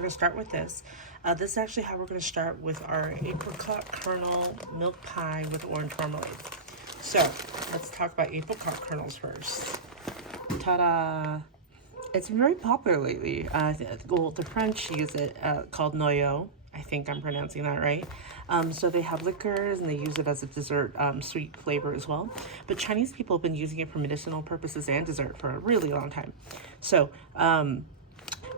going to start with this. This is actually how we're going to start with our apricot kernel milk pie with orange marmalade. So let's talk about apricot kernels first. Ta-da! It's been very popular lately. Well, the French use it called noyau. I think I'm pronouncing that right. So they have liquors and they use it as a dessert sweet flavor as well. But Chinese people have been using it for medicinal purposes and dessert for a really long time. So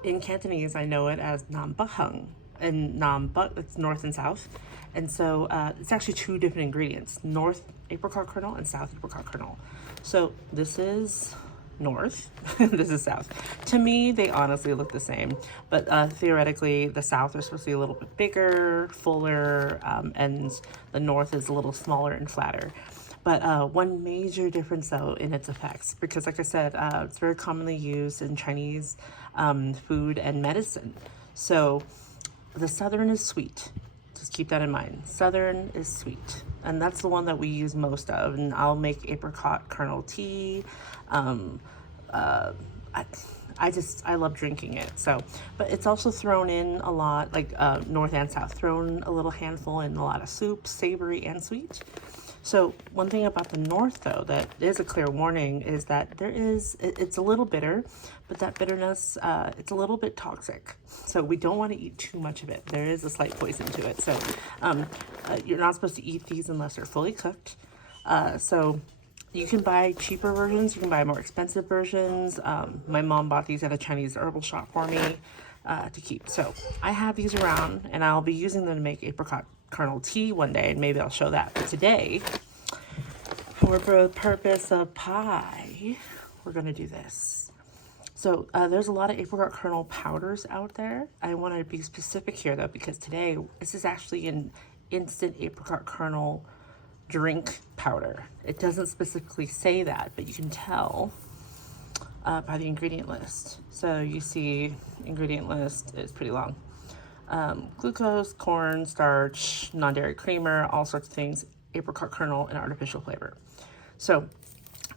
in Cantonese, I know it as Nam Ba Hung. And Nam Ba, it's north and south. And so it's actually two different ingredients, north apricot kernel and south apricot kernel. So this is north, this is south. To me, they honestly look the same, but theoretically, the south are supposed to be a little bit bigger, fuller, and the north is a little smaller and flatter. But one major difference, though, in its effects, because like I said, it's very commonly used in Chinese food and medicine. So the southern is sweet. Just keep that in mind. Southern is sweet, and that's the one that we use most of. And I'll make apricot kernel tea. I love drinking it. So, but it's also thrown in a lot, like north and south, thrown a little handful in a lot of soups, savory and sweet. So one thing about the north, though, that is a clear warning is that it's a little bitter, but that bitterness, it's a little bit toxic. So we don't want to eat too much of it. There is a slight poison to it. So you're not supposed to eat these unless they're fully cooked. So you can buy cheaper versions. You can buy more expensive versions. My mom bought these at a Chinese herbal shop for me to keep. So I have these around, and I'll be using them to make apricot kernel tea one day, and maybe I'll show that. But today, for the purpose of pie, we're going to do this. So there's a lot of apricot kernel powders out there. I want to be specific here, though, because today, this is actually an instant apricot kernel drink powder. It doesn't specifically say that, but you can tell by the ingredient list. So you see ingredient list is pretty long. Glucose, corn, starch, non-dairy creamer, all sorts of things, apricot kernel, and artificial flavor. So,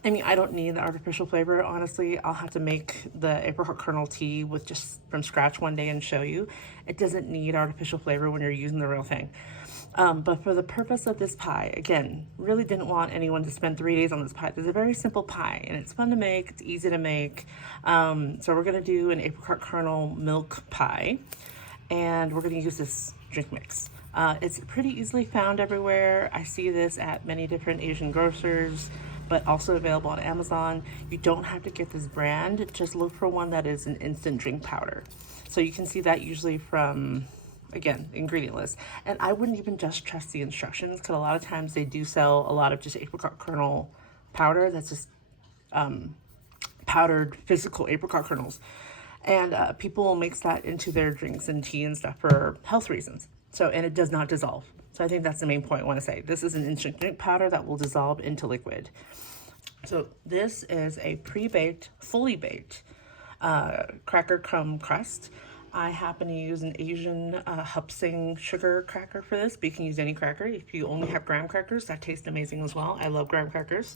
I mean, I don't need the artificial flavor. Honestly, I'll have to make the apricot kernel tea with just from scratch one day and show you. It doesn't need artificial flavor when you're using the real thing. But for the purpose of this pie, again, really didn't want anyone to spend 3 days on this pie. It's a very simple pie, and it's fun to make. It's easy to make. So we're going to do an apricot kernel milk pie, and we're going to use this drink mix. It's pretty easily found everywhere. I see this at many different Asian grocers, but also available on Amazon. You don't have to get this brand. Just look for one that is an instant drink powder. So you can see that usually from, again, ingredient list. And I wouldn't even just trust the instructions, because a lot of times they do sell a lot of just apricot kernel powder that's just powdered physical apricot kernels. And people will mix that into their drinks and tea and stuff for health reasons. So, and it does not dissolve. So I think that's the main point I want to say. This is an instant drink powder that will dissolve into liquid. So this is a pre-baked, fully baked cracker crumb crust. I happen to use an Asian Hup Seng Sugar Cracker for this, but you can use any cracker. If you only have graham crackers, that tastes amazing as well. I love graham crackers.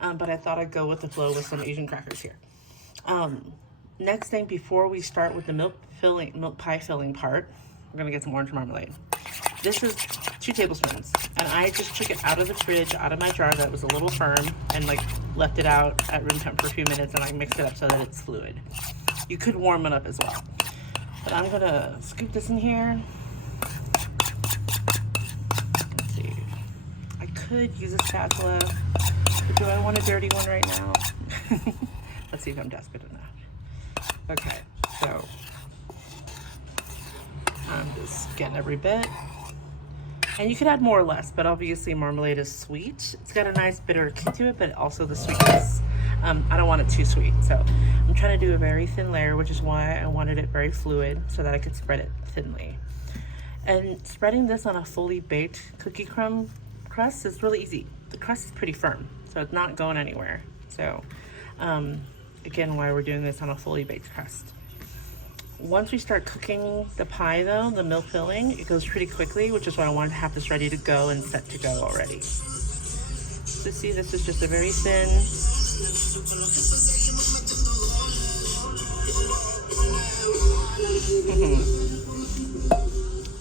But I thought I'd go with the flow with some Asian crackers here. Next thing, before we start with the milk pie filling part, we're gonna get some orange marmalade. This is 2 tablespoons, and I just took it out of the fridge, out of my jar that was a little firm, and like left it out at room temp for a few minutes, and I mixed it up so that it's fluid. You could warm it up as well. But I'm gonna scoop this in here. Let's see. I could use a spatula, but do I want a dirty one right now? Let's see if I'm desperate enough. Okay, so I'm just getting every bit. And you could add more or less, but obviously marmalade is sweet. It's got a nice bitter kick to it, but also the sweetness. I don't want it too sweet, so I'm trying to do a very thin layer, which is why I wanted it very fluid so that I could spread it thinly. And spreading this on a fully baked cookie crumb crust is really easy. The crust is pretty firm, so it's not going anywhere. So again, why we're doing this on a fully baked crust. Once we start cooking the pie, though, the milk filling, it goes pretty quickly, which is why I wanted to have this ready to go and set to go already. So see, this is just a very thin.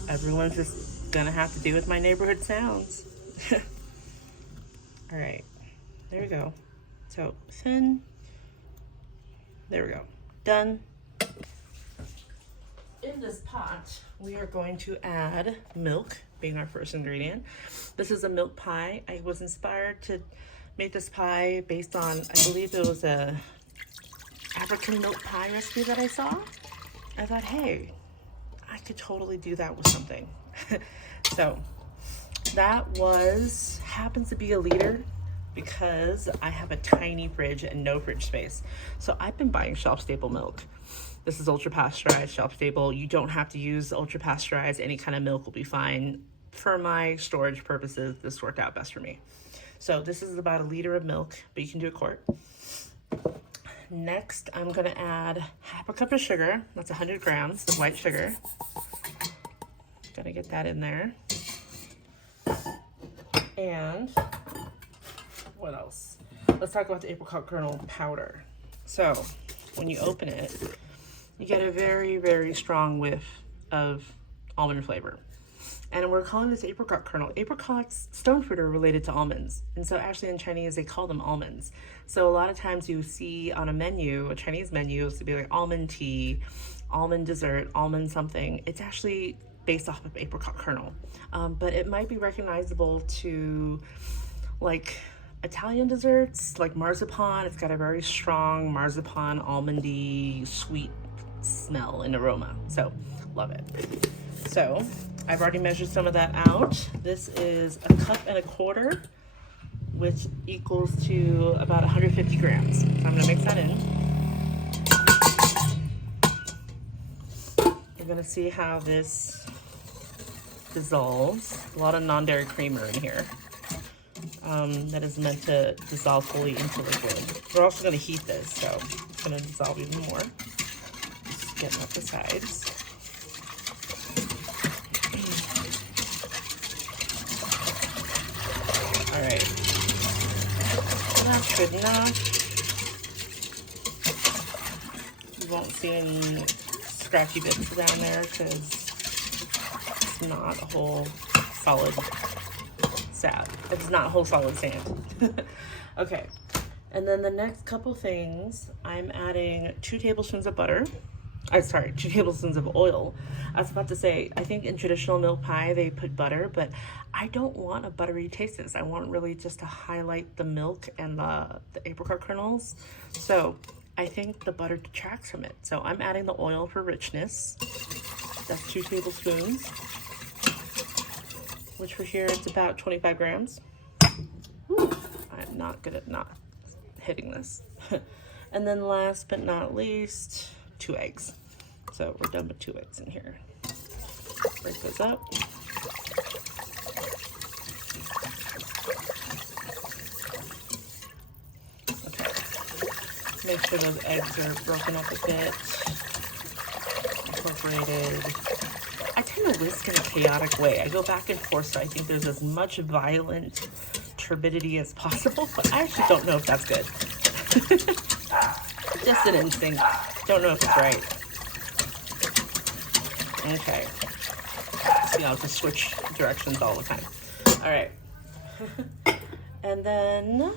Everyone's just gonna have to do with my neighborhood sounds. All right, there we go. So thin. There we go. Done. In this pot, we are going to add milk, being our first ingredient. This is a milk pie. I was inspired to make this pie based on, I believe it was a African milk pie recipe that I saw. I thought, hey, I could totally do that with something. So that happens to be a liter because I have a tiny fridge and no fridge space. So I've been buying shelf stable milk. This is ultra pasteurized, shelf stable. You don't have to use ultra pasteurized. Any kind of milk will be fine. For my storage purposes, this worked out best for me. So this is about a liter of milk, but you can do a quart. Next, I'm gonna add half a cup of sugar. That's 100 grams of white sugar. Gotta get that in there. And what else? Let's talk about the apricot kernel powder. So when you open it, you get a very, very strong whiff of almond flavor. And we're calling this apricot kernel. Apricots, stone fruit, are related to almonds. And so actually in Chinese, they call them almonds. So a lot of times you see on a menu, a Chinese menu, it's to be like almond tea, almond dessert, almond something. It's actually based off of apricot kernel. But it might be recognizable to like Italian desserts, like marzipan. It's got a very strong marzipan, almondy, sweet smell and aroma. So love it. So I've already measured some of that out. This is a cup and a quarter, which equals to about 150 grams. So I'm gonna mix that in. We're gonna see how this dissolves. A lot of non-dairy creamer in here that is meant to dissolve fully into liquid. We're also gonna heat this, so it's gonna dissolve even more. Just getting up the sides. All right, that's good enough. You won't see any scratchy bits down there because it's not a whole solid sand. It's not whole solid sand. Okay, and then the next couple things, I'm adding 2 tablespoons of butter. 2 tablespoons of oil. I was about to say, I think in traditional milk pie, they put butter, but I don't want a buttery taste to this. I want really just to highlight the milk and the apricot kernels. So I think the butter detracts from it. So I'm adding the oil for richness. That's 2 tablespoons, which for here, it's about 25 grams. Woo, I'm not good at not hitting this. And then last but not least, 2 eggs. So we're done with 2 eggs in here. Break those up. Okay. Make sure those eggs are broken up a bit, incorporated. I tend to whisk in a chaotic way. I go back and forth, so I think there's as much violent turbidity as possible, but I actually don't know if that's good. Just an instinct. Don't know if it's right. Okay. See, I'll just switch directions all the time. All right. And then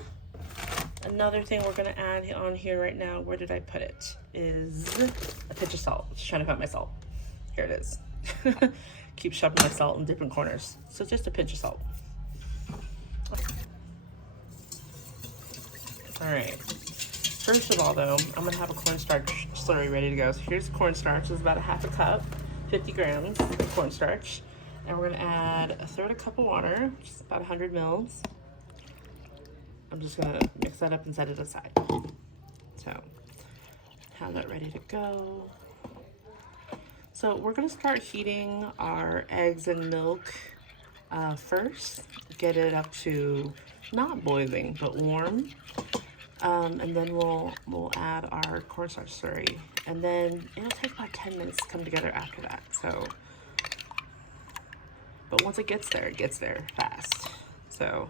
another thing we're gonna add on here right now, where did I put it, is a pinch of salt. Just trying to find my salt. Here it is. Keep shoving my salt in different corners. So just a pinch of salt. All right. First of all, though, I'm gonna have a cornstarch slurry ready to go. So here's the cornstarch. It's about a half a cup, 50 grams of cornstarch. And we're gonna add a third a cup of water, which is about 100 mils. I'm just gonna mix that up and set it aside. So, have that ready to go. So we're gonna start heating our eggs and milk first. Get it up to not boiling, but warm. And then we'll add our cornstarch slurry, and then it'll take about 10 minutes to come together after that. So, but once it gets there fast. So,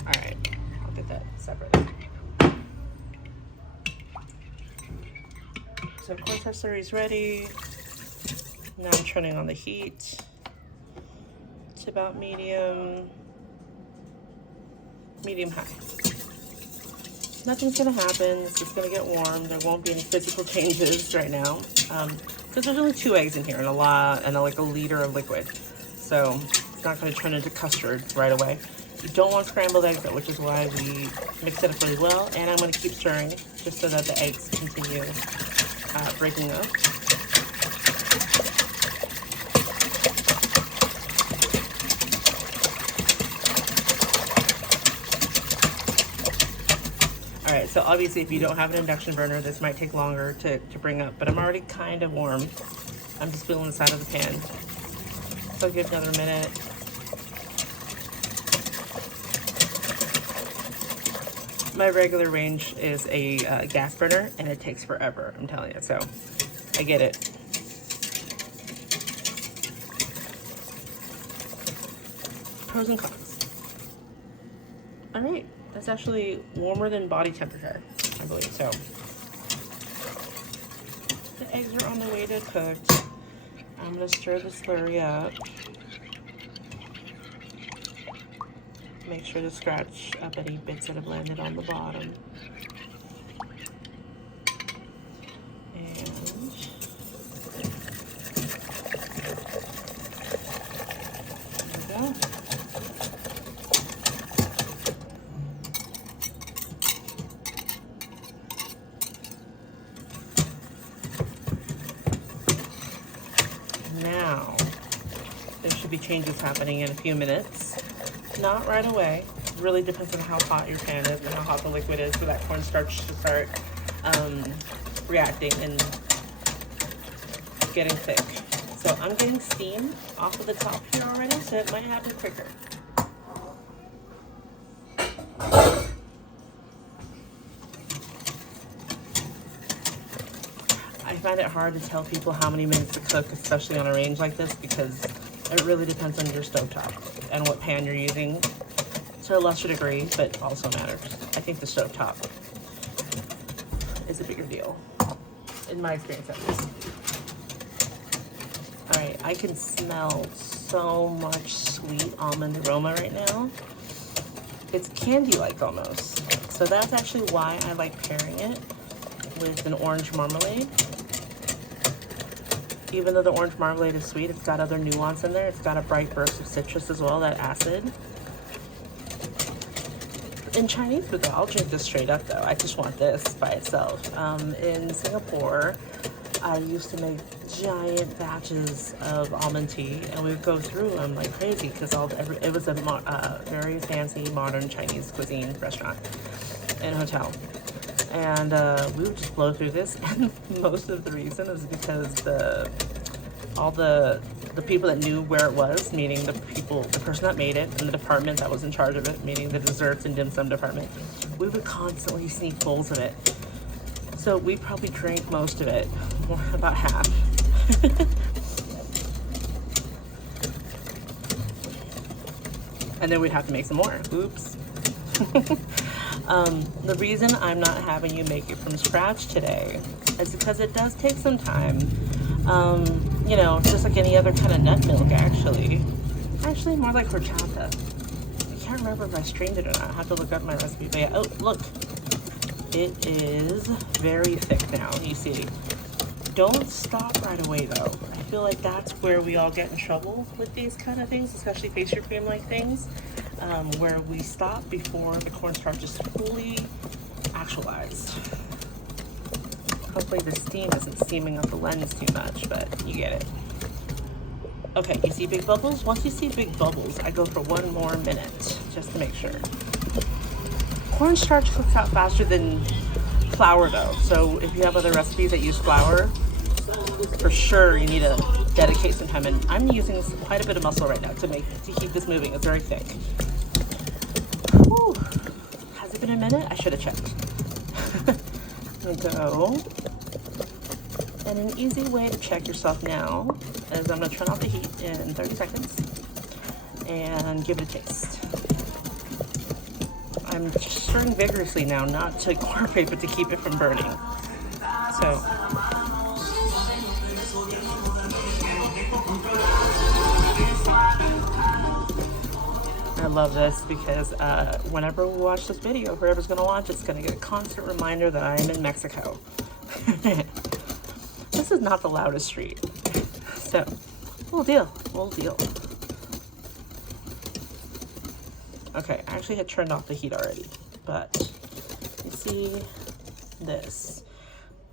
all right, I'll get that separated. So cornstarch slurry is ready. Now I'm turning on the heat to about medium high. Nothing's gonna happen. It's just gonna get warm. There won't be any physical changes right now, because there's only 2 eggs in here and like a liter of liquid, so it's not gonna turn into custard right away. You don't want scrambled eggs though, which is why we mix it up really well. And I'm gonna keep stirring just so that the eggs continue breaking up. Alright, so obviously if you don't have an induction burner, this might take longer to bring up, but I'm already kind of warm. I'm just feeling the side of the pan. So I'll give it another minute. My regular range is a gas burner, and it takes forever, I'm telling you, so I get it. Pros and cons. Alright, that's actually warmer than body temperature, I believe, so. The eggs are on the way to cook. I'm gonna stir the slurry up. Make sure to scratch up any bits that have landed on the bottom. And there we go. Now, there should be changes happening in a few minutes. Not right away. It really depends on how hot your pan is and how hot the liquid is for that cornstarch to start reacting and getting thick. So I'm getting steam off of the top here already, so it might happen quicker. I find it hard to tell people how many minutes to cook, especially on a range like this, because it really depends on your stovetop and what pan you're using to a lesser degree, but also matters. I think the stovetop is a bigger deal, in my experience at least. All right, I can smell so much sweet almond aroma right now. It's candy-like almost. So that's actually why I like pairing it with an orange marmalade. Even though the orange marmalade is sweet, it's got other nuance in there. It's got a bright burst of citrus as well, that acid. In Chinese food, though, I'll drink this straight up, though. I just want this by itself. In Singapore, I used to make giant batches of almond tea, and we would go through them like crazy because it was a very fancy, modern Chinese cuisine restaurant and hotel. And we would just blow through this, and most of the reason is because all the people that knew where it was, meaning the person that made it, and the department that was in charge of it, meaning the desserts and dim sum department, we would constantly sneak bowls of it. So we probably drank most of it, about half. And then we'd have to make some more. Oops. The reason I'm not having you make it from scratch today is because it does take some time. You know, just like any other kind of nut milk, actually more like horchata. I can't remember if I strained it or not. I have to look up my recipe. But yeah, oh, look. It is very thick now, you see. Don't stop right away, though. I feel like that's where we all get in trouble with these kind of things, especially pastry cream-like things, where we stop before the cornstarch is fully actualized. Hopefully the steam isn't steaming up the lens too much, but you get it. Okay, you see big bubbles? Once you see big bubbles, I go for 1 more minute, just to make sure. Cornstarch cooks out faster than flour, though. So if you have other recipes that use flour, for sure you need to dedicate some time. And I'm using quite a bit of muscle right now to keep this moving. It's very thick. Whew. Has it been a minute? I should have checked. I'm gonna go. And an easy way to check yourself now is I'm gonna turn off the heat in 30 seconds and give it a taste. I'm stirring vigorously now, not to incorporate, but to keep it from burning. So, I love this because whenever we watch this video, whoever's gonna watch it's gonna get a constant reminder that I am in Mexico. This is not the loudest street. So, little deal. Okay, I actually had turned off the heat already, but you see this.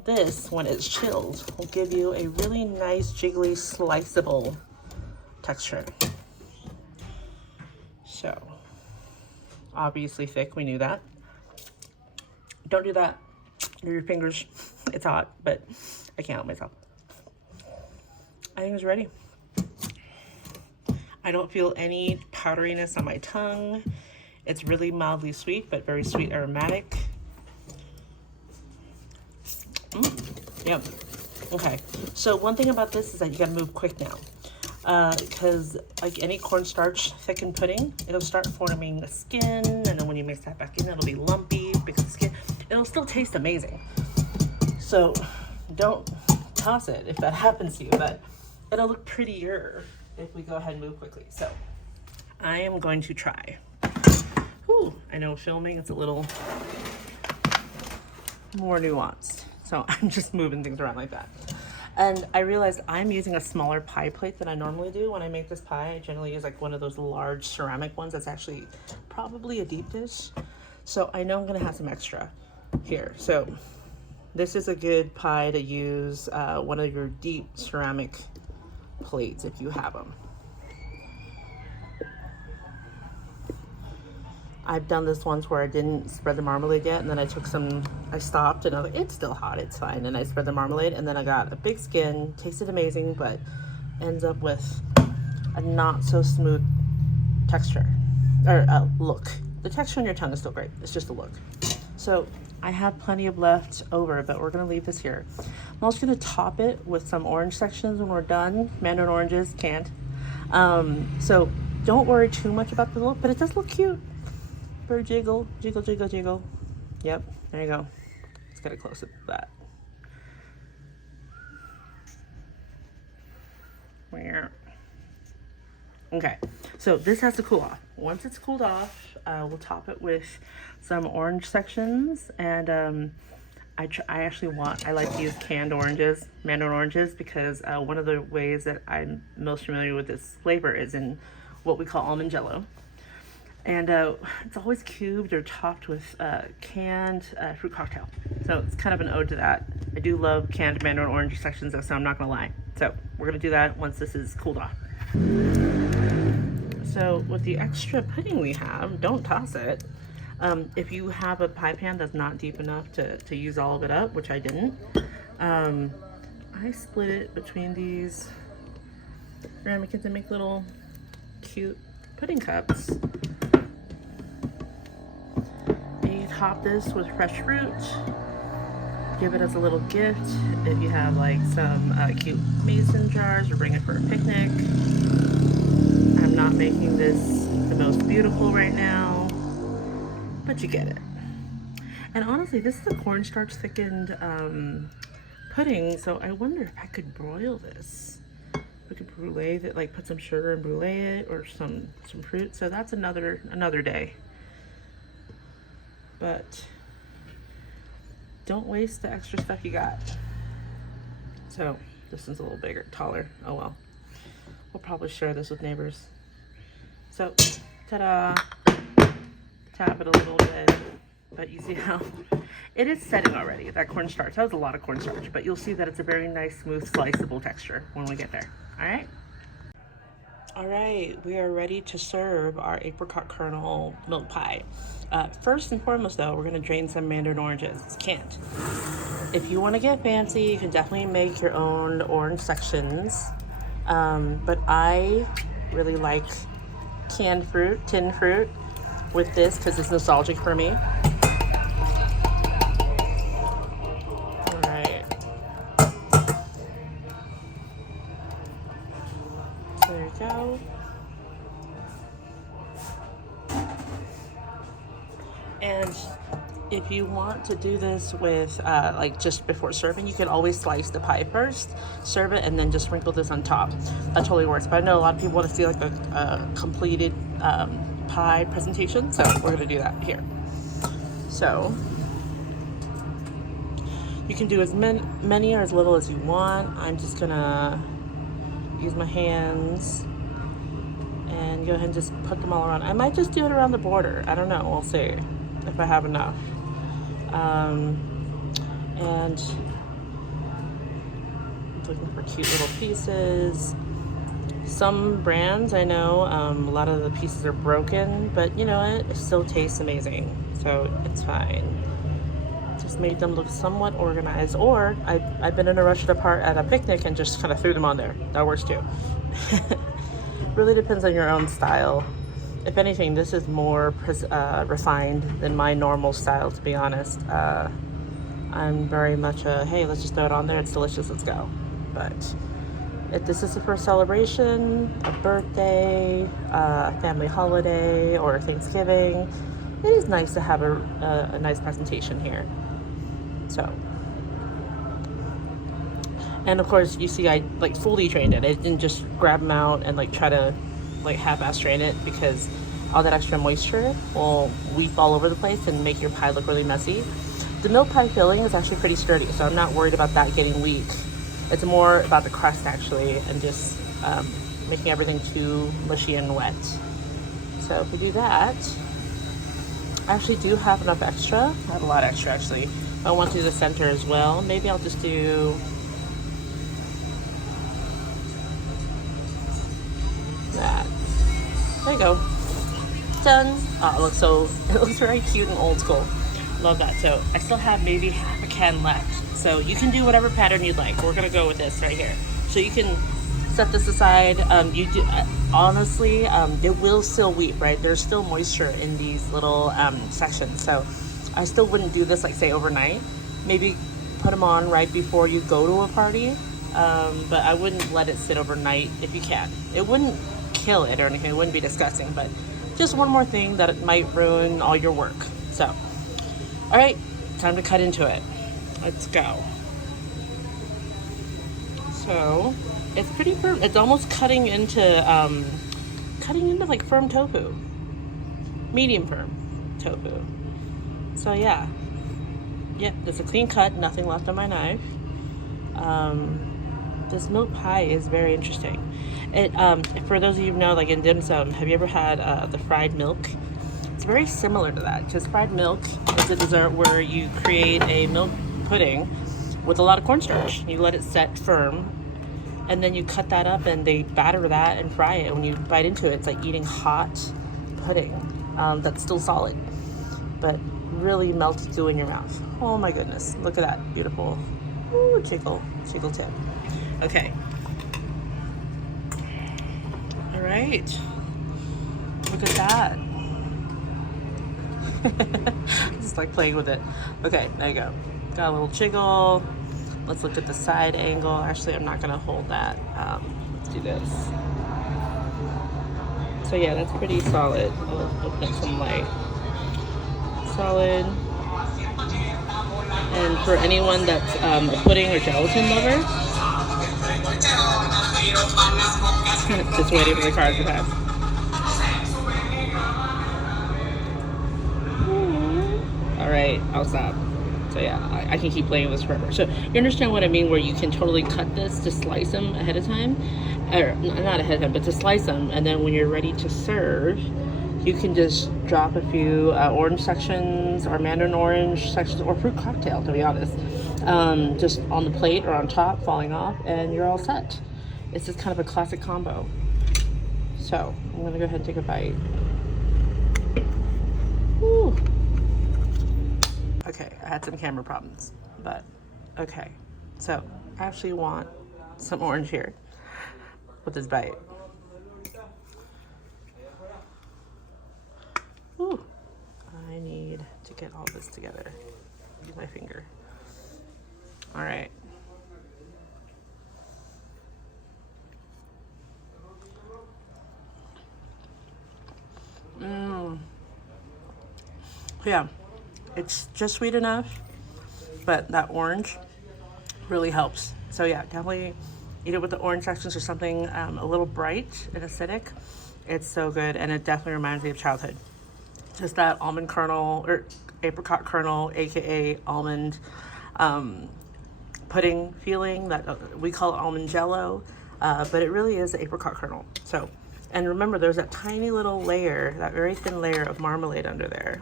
This, when it's chilled, will give you a really nice, jiggly, sliceable texture. So, obviously thick, we knew that. Don't do that near your fingers. It's hot, but I can't help myself. I think it's ready. I don't feel any powderiness on my tongue. It's really mildly sweet, but very sweet aromatic. Yep. Okay, so one thing about this is that you gotta move quick now. Because like any cornstarch thickened pudding, it'll start forming the skin, and then when you mix that back in, it'll be lumpy because the skin, it'll still taste amazing. So don't toss it if that happens to you, but it'll look prettier if we go ahead and move quickly. So I am going to try. Whew, I know filming, it's a little more nuanced. So I'm just moving things around like that. And I realized I'm using a smaller pie plate than I normally do when I make this pie. I generally use like one of those large ceramic ones that's actually probably a deep dish. So I know I'm gonna have some extra here. So this is a good pie to use one of your deep ceramic plates if you have them. I've done this once where I didn't spread the marmalade yet, and then I took some, I stopped and I was like, it's still hot, it's fine. And I spread the marmalade, and then I got a big skin, tasted amazing, but ends up with a not so smooth texture, or look. The texture on your tongue is still great, it's just the look. So I have plenty of left over, but we're gonna leave this here. I'm also gonna top it with some orange sections when we're done, mandarin oranges, canned. So don't worry too much about the look, but it does look cute. Very jiggle. Yep, there you go. Let's get a close up of that. Okay, so this has to cool off. Once it's cooled off, we'll top it with some orange sections, and I like to use canned oranges, mandarin oranges, because one of the ways that I'm most familiar with this flavor is in what we call almond jello. And it's always cubed or topped with canned fruit cocktail. So it's kind of an ode to that. I do love canned mandarin orange sections though, so I'm not gonna lie. So we're gonna do that once this is cooled off. So with the extra pudding we have, don't toss it. If you have a pie pan that's not deep enough to use all of it up, which I didn't, I split it between these ramekins and make little cute pudding cups. Top this with fresh fruit, give it as a little gift if you have like some cute mason jars or bring it for a picnic. I'm not making this the most beautiful right now, but you get it. And honestly, this is a cornstarch thickened pudding, so I wonder if I could broil this. We could brulee it, like put some sugar and brulee it, or some fruit. So that's another day. But don't waste the extra stuff you got. So this one's a little bigger, taller. Oh well. We'll probably share this with neighbors. So, ta-da! Tap it a little bit. But you see how it is setting already, that cornstarch. That was a lot of cornstarch, but you'll see that it's a very nice, smooth, sliceable texture when we get there. All right, we are ready to serve our apricot kernel milk pie. First and foremost though, we're gonna drain some mandarin oranges. It's canned. If you wanna get fancy, you can definitely make your own orange sections. But I really like canned fruit, tin fruit with this because it's nostalgic for me. All right. So there you go. And if you want to do this with like just before serving, you can always slice the pie first, serve it, and then just sprinkle this on top. That totally works. But I know a lot of people want to see like a completed pie presentation, so we're gonna do that here. So you can do as many or as little as you want. I'm just gonna use my hands and go ahead and just put them all around. I might just do it around the border. I don't know. We'll see if I have enough. And looking for cute little pieces. Some brands I know, a lot of the pieces are broken, but you know, it still tastes amazing, so it's fine. Just made them look somewhat organized, or I've been in a rush apart at a picnic and just kind of threw them on there. That works too. Really depends on your own style. If anything, this is more refined than my normal style, to be honest. I'm very much a, hey, let's just throw it on there, it's delicious, let's go. But if this is for a celebration, a birthday, a family holiday, or Thanksgiving, it is nice to have a nice presentation here. So, and of course, you see I like fully drained it. I didn't just grab them out and like try to like half-ass drain it, because all that extra moisture will weep all over the place and make your pie look really messy. The milk pie filling is actually pretty sturdy, so I'm not worried about that getting weak. It's more about the crust actually, and just making everything too mushy and wet. So if we do that, I actually do have enough extra. I have a lot extra actually. I want to do the center as well. Maybe I'll just do that. There you go. Done. Oh, it looks very cute and old school. Love that. So I still have maybe half a can left. So you can do whatever pattern you'd like. We're gonna go with this right here. So you can set this aside. Honestly, it will still weep, right? There's still moisture in these little sections. So I still wouldn't do this like say overnight. Maybe put them on right before you go to a party. But I wouldn't let it sit overnight if you can. It wouldn't kill it or anything. It wouldn't be disgusting, but just one more thing that it might ruin all your work. So, all right, time to cut into it. Let's go. So it's pretty firm. It's almost cutting into like firm tofu, medium firm tofu. So yeah, it's a clean cut. Nothing left on my knife. This milk pie is very interesting. It for those of you who know, like in dim sum, have you ever had the fried milk? It's very similar to that, because fried milk is a dessert where you create a milk pudding with a lot of cornstarch. You let it set firm, and then you cut that up and they batter that and fry it. When you bite into it, it's like eating hot pudding that's still solid, but really melts goo in your mouth. Oh my goodness, look at that, beautiful. Ooh, jiggle tip. Okay. All right. Look at that. Just like playing with it. Okay, there you go. Got a little jiggle. Let's look at the side angle. Actually, I'm not gonna hold that. Let's do this. So yeah, that's pretty solid. I'll open up some light. Solid. And for anyone that's a pudding or gelatin lover, just waiting for the cars to pass. All right, I'll stop. So yeah, I can keep playing with this forever. So you understand what I mean, where you can totally cut this to slice them ahead of time, or not ahead of time, but to slice them, and then when you're ready to serve, you can just drop a few orange sections or mandarin orange sections or fruit cocktail, to be honest, just on the plate or on top, falling off, and you're all set. It's just kind of a classic combo. So I'm gonna go ahead and take a bite. Woo. Okay, I had some camera problems, but okay. So I actually want some orange here with this bite. Ooh, I need to get all this together. Use my finger. All right. Yeah, It's just sweet enough, but that orange really helps. So yeah, definitely eat it with the orange sections or something a little bright and acidic. It's so good, and it definitely reminds me of childhood. Just that almond kernel or apricot kernel, aka almond pudding feeling that we call it almond jello, but it really is the apricot kernel. So, and remember, there's that tiny little layer, that very thin layer of marmalade under there.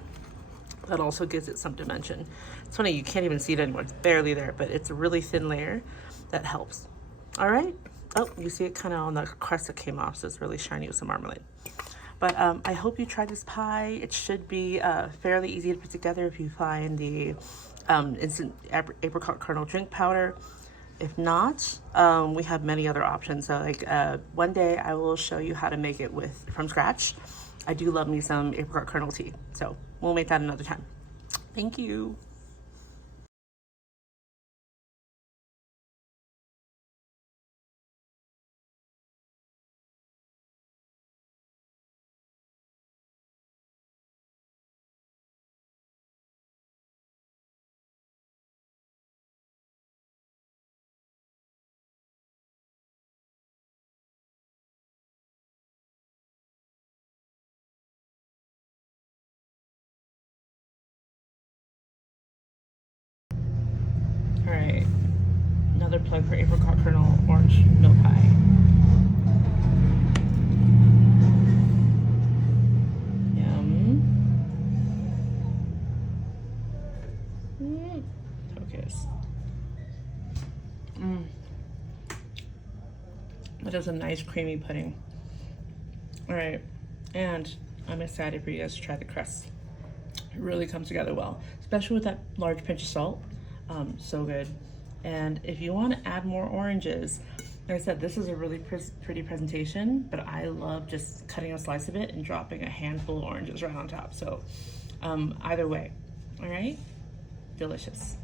That also gives it some dimension. It's funny, you can't even see it anymore. It's barely there, but it's a really thin layer that helps. All right. Oh, you see it kind of on the crust that came off, so it's really shiny with some marmalade. But I hope you try this pie. It should be fairly easy to put together if you find the instant apricot kernel drink powder. If not, we have many other options. So like one day I will show you how to make it from scratch. I do love me some apricot kernel tea. So we'll make that another time. Thank you. All right, another plug for apricot kernel orange milk pie. Yum. Focus. That is a nice creamy pudding. All right, and I'm excited for you guys to try the crust. It really comes together well, especially with that large pinch of salt. So good. And if you want to add more oranges, like I said, this is a really pretty presentation, but I love just cutting a slice of it and dropping a handful of oranges right on top. So either way, all right, delicious.